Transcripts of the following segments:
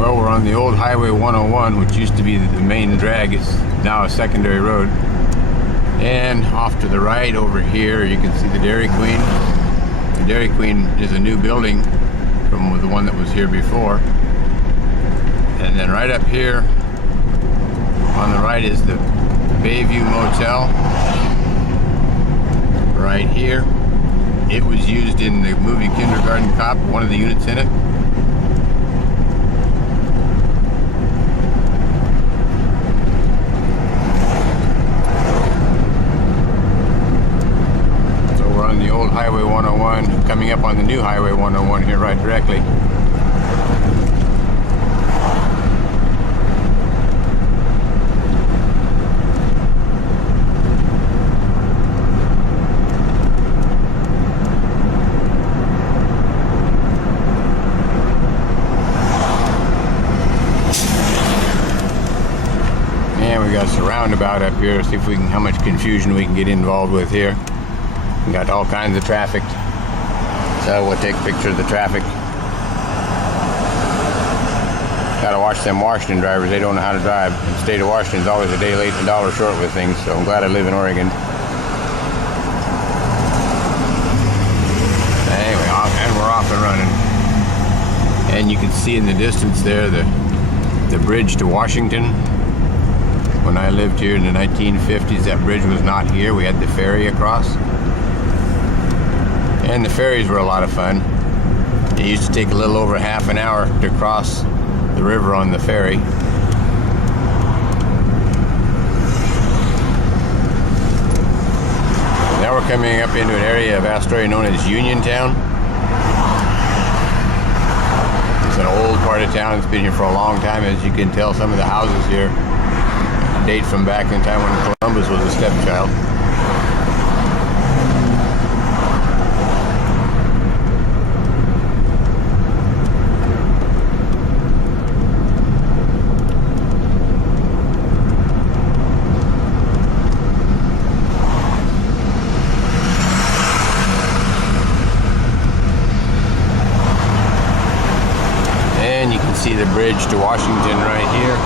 Well, we're on the old Highway 101, which used to be the main drag. It's now a secondary road. And off to the right over here, you can see the Dairy Queen. The Dairy Queen is a new building from the one that was here before. And then right up here on the right is the Bayview Motel. Right here. It was used in the movie Kindergarten Cop, one of the units in it. So we're on the old Highway 101, coming up on the new Highway 101 here right directly. We got a roundabout up here. See if we can, how much confusion we can get involved with here. We got all kinds of traffic. So we'll take a picture of the traffic. Gotta watch them Washington drivers. They don't know how to drive. The state of Washington is always a day late and a dollar short with things. So I'm glad I live in Oregon. Anyway, and we're off and running. And you can see in the distance there the bridge to Washington. When I lived here in the 1950s, that bridge was not here. We had the ferry across. And the ferries were a lot of fun. It used to take a little over half an hour to cross the river on the ferry. Now we're coming up into an area of Astoria known as Uniontown. It's an old part of town. It's been here for a long time. As you can tell, some of the houses here date from back in time when Columbus was a stepchild. And you can see the bridge to Washington right here.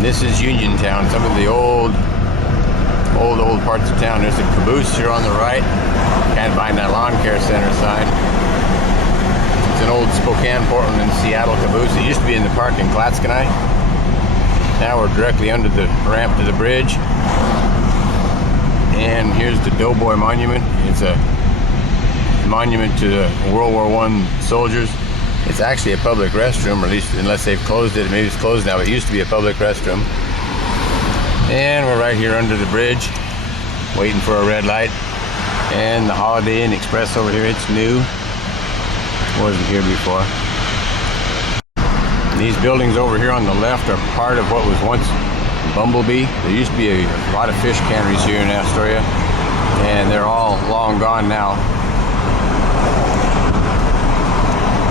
This is Uniontown, some of the old parts of town. There's a caboose here on the right. Can't find that lawn care center sign. It's an old Spokane, Portland, and Seattle caboose. It used to be in the park in Klatskanai. Now we're directly under the ramp to the bridge. And here's the Doughboy Monument. It's a monument to the World War I soldiers. It's actually a public restroom, or at least unless they've closed it. Maybe it's closed now, but it used to be a public restroom. And we're right here under the bridge, waiting for a red light. And the Holiday Inn Express over here, it's new. Wasn't here before. These buildings over here on the left are part of what was once Bumblebee. There used to be a lot of fish canneries here in Astoria, and they're all long gone now.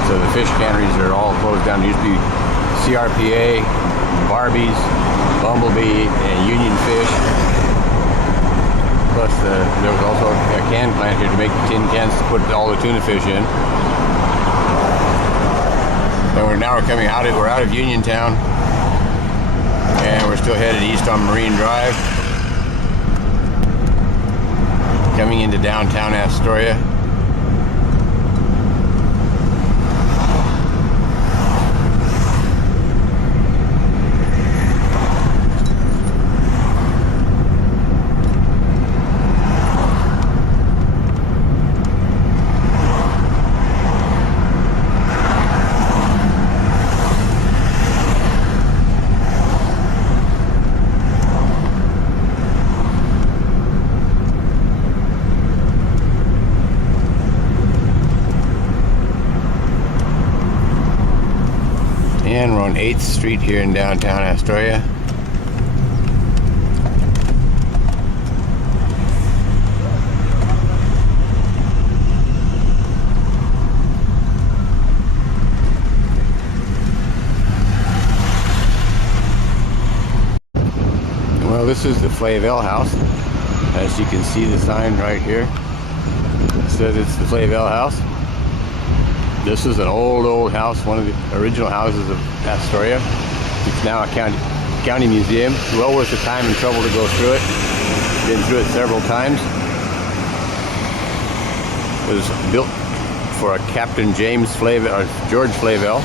So the fish canneries are all closed down. There used to be CRPA, Barbies, Bumblebee, and Union Fish. Plus there was also a can plant here to make tin cans to put all the tuna fish in. And we're out of Uniontown, and we're still headed east on Marine Drive, coming into downtown Astoria. And we're on 8th Street here in downtown Astoria. Well, this is the Flavel House. As you can see, the sign right here says it's the Flavel House. This is an old house, one of the original houses of Astoria. It's now a county museum. Well worth the time and trouble to go through it. Been through it several times. It was built for a Captain James Flavel, or George Flavel.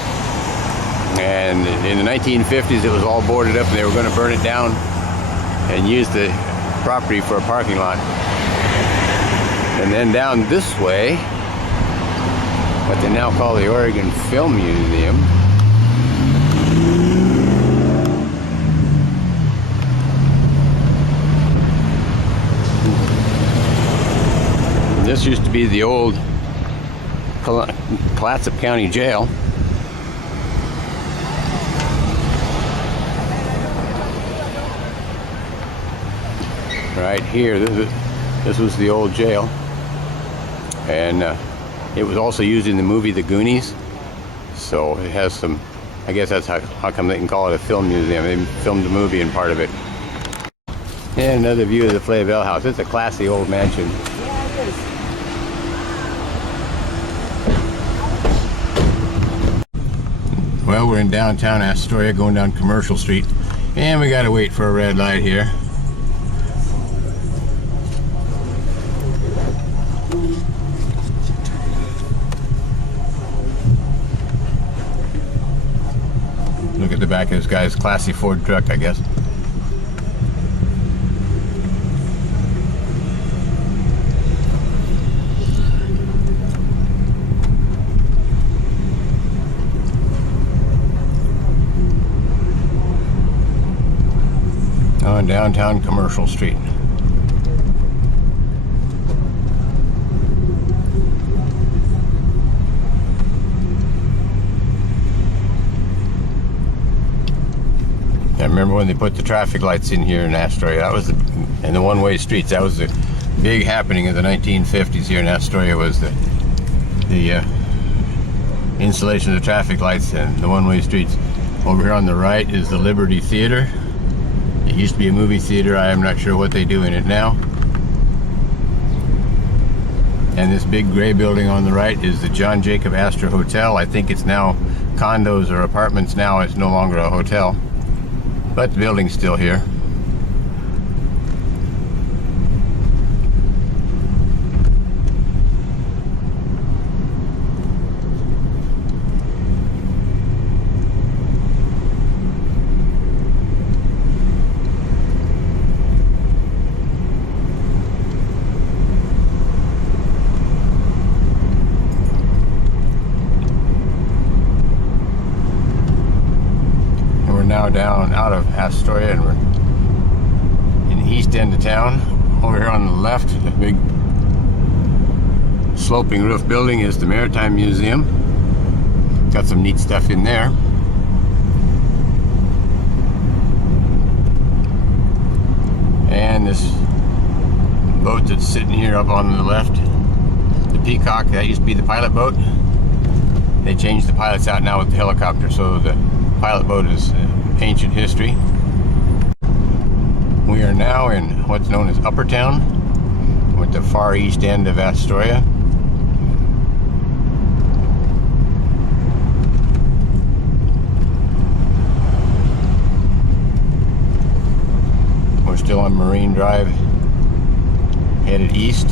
And in the 1950s, it was all boarded up, and they were going to burn it down and use the property for a parking lot. And then down this way, what they now call the Oregon Film Museum. This used to be the old Clatsop County Jail. Right here, this was the old jail, and it was also used in the movie The Goonies, so it has some, I guess that's how come they can call it a film museum. They filmed the movie in part of it. And another view of the Flavel House. It's a classy old mansion. Yeah, it is. Well, we're in downtown Astoria, going down Commercial Street, and we gotta wait for a red light here. Look at the back of this guy's classy Ford truck, I guess. On downtown Commercial Street. I remember when they put the traffic lights in here in Astoria. That was and the one-way streets. That was the big happening of the 1950s here in Astoria. Was the installation of the traffic lights and the one-way streets. Over here on the right is the Liberty Theater. It used to be a movie theater. I am not sure what they do in it now. And this big gray building on the right is the John Jacob Astor Hotel. I think it's now condos or apartments now. It's no longer a hotel. But the building's still here. Now down out of Astoria, and we're in the east end of town. Over here on the left, the big sloping roof building is the Maritime Museum. Got some neat stuff in there. And this boat that's sitting here up on the left, the Peacock, that used to be the pilot boat. They changed the pilots out now with the helicopter, so the pilot boat is ancient history. We are now in what's known as Upper Town, with the far east end of Astoria. We're still on Marine Drive, headed east.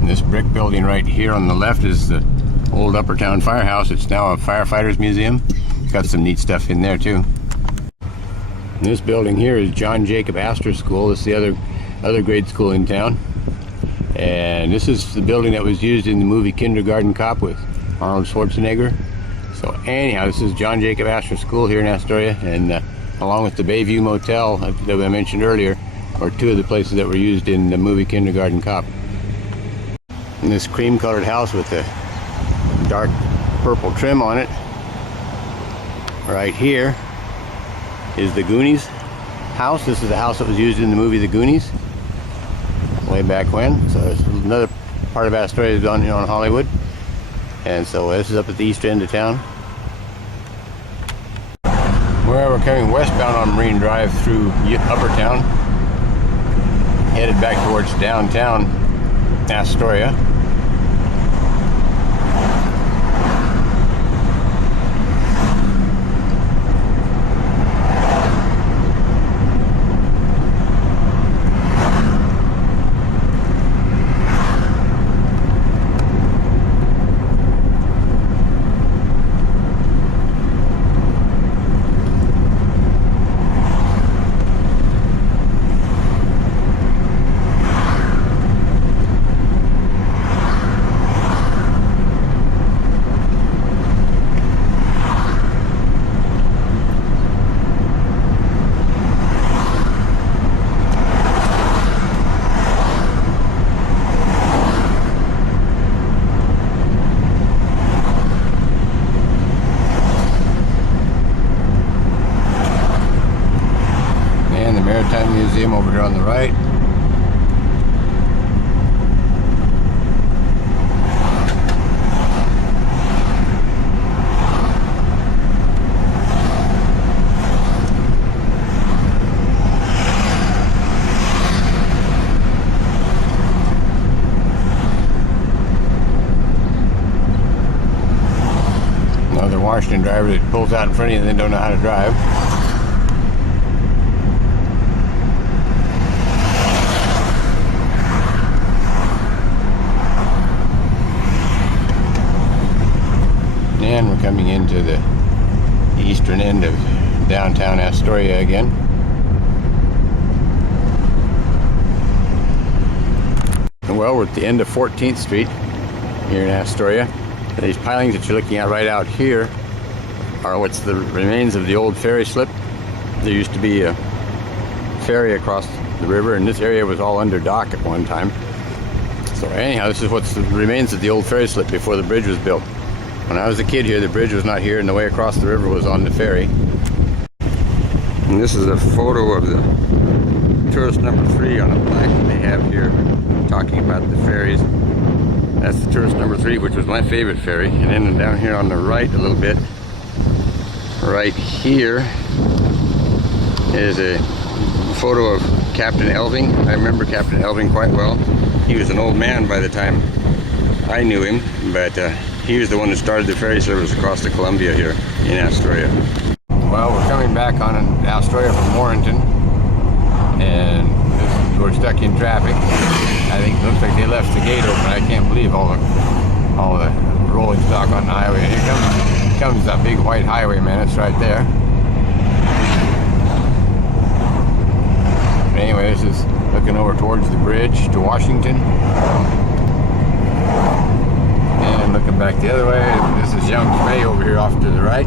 And this brick building right here on the left is the old Upper Town Firehouse. It's now a firefighters museum. It's got some neat stuff in there too. And this building here is John Jacob Astor School. This is the other grade school in town. And this is the building that was used in the movie Kindergarten Cop with Arnold Schwarzenegger. So anyhow, this is John Jacob Astor School here in Astoria, and along with the Bayview Motel that I mentioned earlier, are two of the places that were used in the movie Kindergarten Cop. And this cream colored house with the dark purple trim on it right here is the Goonies House. This is the house that was used in the movie The Goonies way back when. So it's another part of Astoria is on Hollywood, and so this is up at the east end of town. Well, we're coming westbound on Marine Drive through Upper Town, headed back towards downtown Astoria. Museum over here on the right. Another Washington driver that pulls out in front of you and they don't know how to drive. And we're coming into the eastern end of downtown Astoria again. Well, we're at the end of 14th Street here in Astoria. These pilings that you're looking at right out here are what's the remains of the old ferry slip. There used to be a ferry across the river, and this area was all under dock at one time. So anyhow, this is what's the remains of the old ferry slip before the bridge was built. When I was a kid here, the bridge was not here, and the way across the river was on the ferry. And this is a photo of the tourist number 3 on a plaque that they have here talking about the ferries. That's the tourist number 3, which was my favorite ferry. And then down here on the right a little bit, right here, is a photo of Captain Elving. I remember Captain Elving quite well. He was an old man by the time I knew him, but he was the one that started the ferry service across the Columbia here in Astoria. Well, we're coming back on Astoria from Warrenton, and we're stuck in traffic. I think it looks like they left the gate open. I can't believe all the rolling stock on the highway. And here comes that big white highwayman. It's right there. But anyway, this is looking over towards the bridge to Washington. And looking back the other way, this is Young's Bay over here off to the right.